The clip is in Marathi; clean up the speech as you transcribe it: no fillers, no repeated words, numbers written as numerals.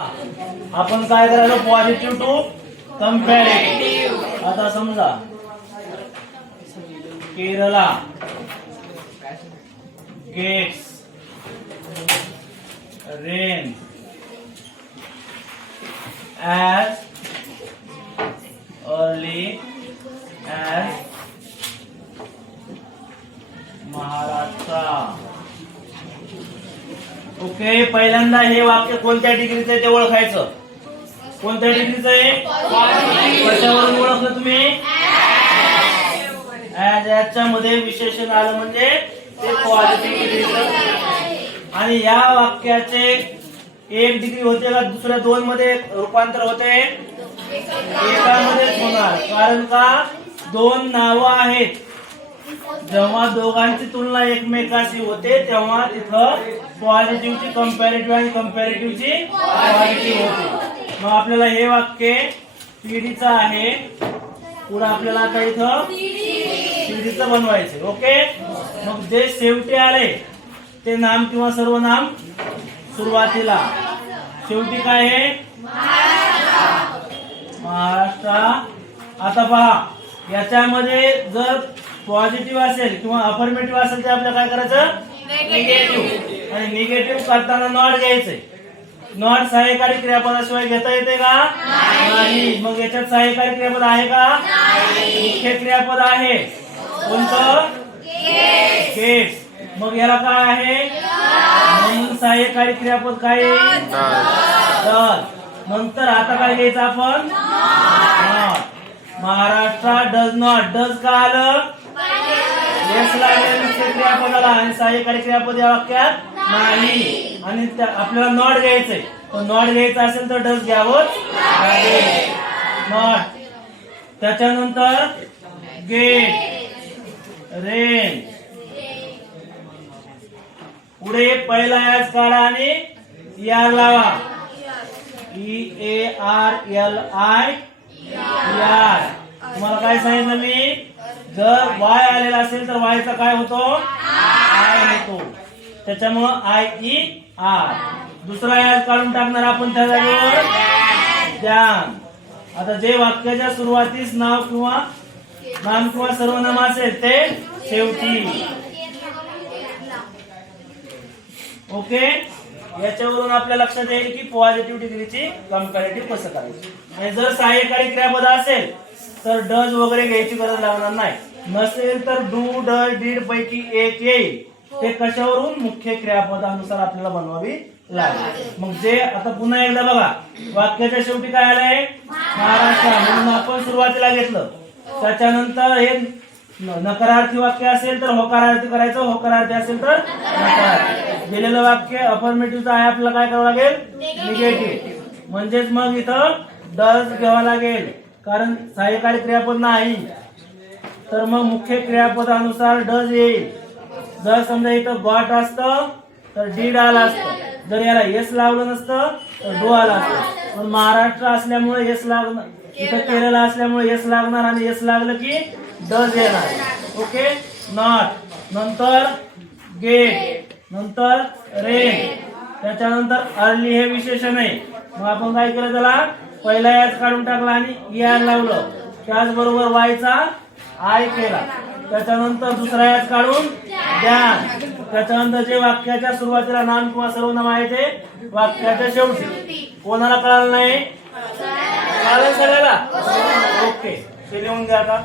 आपण काय करायला पॉझिटिव्ह टू कंपॅरेटिव्ह. आता समजा Kerala gets rain as early as Maharashtra. Okay, पहिल्यांदा हे वाक्य कोणत्या डिग्रीचं आहे ते ओळखायचं. कोणत्या डिग्रीचं आहे? कशावरून ओळखलं तुम्ही? ऍज. याच्या मध्ये विशेषण आलं म्हणजे ते पॉझिटिव्ह डिग्रीचं. आणि या वाक्याचे एक डिग्री होते का दुसऱ्या दोन मध्ये रूपांतर होते? एकामध्येच होणार. कारण का दोन नावं आहेत, जेव्हा दोघांची तुलना एकमेकाशी होते तेव्हा तिथं पॉझिटिव्हची कंपॅरेटिव्ह आणि कंपॅरेटिव्हची पॉझिटिव्ह होते. मग आपल्याला हे वाक्य पीडीचं आहे, पुढे आपल्याला आता इथं पीडीचं बनवायचं. ओके, मग जे शेवटी आले ते नाम किंवा सर्वनाम सुरुवातीला. शेवटी काय आहे? महाराष्ट्र. आता पहा, याच्यामध्ये जर पॉझिटिव्ह असेल किंवा अफर्मेटिव्ह असेल तर आपल्याला काय करायचं? निगेटिव्ह. आणि निगेटिव्ह करताना नॉट घ्यायचंय. नॉट सहाय्यकारी क्रियापदाशिवाय घेता येते का? नाही. मग याच्यात सहाय्यकारी क्रियापद आहे का? मुख्य क्रियापद आहे. कोणतं? गेट्स. मग याला काय आहे? म्हणून सहाय्यकारी क्रियापद काय? डज. नंतर आता काय घ्यायचं आपण? Not. Maharashtra does not. Does का आलं? येस लागले मुख्य क्रियापदाला आणि सहाय्यकारी क्रियापद या वाक्यात नाही. आणि आपल्याला नॉट घ्यायचंय. तो नॉट घ्यायचा असेल तर डज घ्यावंच लागेल. नॉट. त्याच्यानंतर गेट रेन. पुढे पहिला याच काढा आणि यार लावा. EARLI यार. तुम्हाला काय सांगितलं मी? जर वाय आलेला असेल तर वायचा काय होतो? आय होतो. त्याच्यामुळं IER. दुसरा याच काढून टाकणार आपण त्या जागेवर ज्ञान. आता जे वाक्याच्या सुरुवातीस नाम किंवा सर्वनाम असेल ते शेवटी. ओके, याच्यावरून आपल्या लक्षात येईल की पॉझिटिव्ह डिग्रीची कंपॅरेटिव्ह कसं करायचं. आणि जर सहाय्यकारी क्रियापद असेल तर डज वगैरे घ्यायची गरज लागणार नाही. नसेल तर डू डज डीड पैकी एक येईल. ते कशावरून? मुख्य क्रियापदानुसार आपल्याला बनवावी लागेल. मग जे आता पुन्हा एकदा बघा, वाक्याच्या शेवटी काय आलंय? महाराष्ट्र. म्हणून आपण सुरुवातीला घेतलं. त्याच्यानंतर हे नकारार्थी वाक्य असेल तर होकारार्थी करायचं, होकारार्थी असेल तर नकारार्थी. दिलेलं वाक्य अफर्मेटिव्हचं आहे, आपल्याला काय करावं लागेल? निगेटिव्ह. म्हणजेच मग इथं डज घ्यावा लागेल, कारण सहाय्यकारी क्रियापद नाही. तर मग मुख्य क्रियापदानुसार डज येईल. जर समजा इथं गॉट असतं तर डीड आला असतं. जर याला येस लावलं नसतं तर डू आला असतं. पण महाराष्ट्र असल्यामुळे येस लागणार, इथं केरला असल्यामुळे येस लागणार आणि येस लागलं की डज येणार. ओके. नॉट. नंतर गेट. नंतर रेन. त्याच्यानंतर अर्ली हे विशेषण आहे. मग आपण काय केलं? त्याला पहिला याच काढून टाकला आणि यार लावलं. त्याचबरोबर वायचा आय केला. त्याच्यानंतर दुसरा याच काढून द्यान. त्याच्यानंतर जे वाक्याच्या सुरुवातीला नाम किंवा सर्वनाम आहे ते वाक्याच्या शेवटी. कोणाला कळालं नाही? कळालं सगळ्याला? ओके, ते लिहून घ्या आता.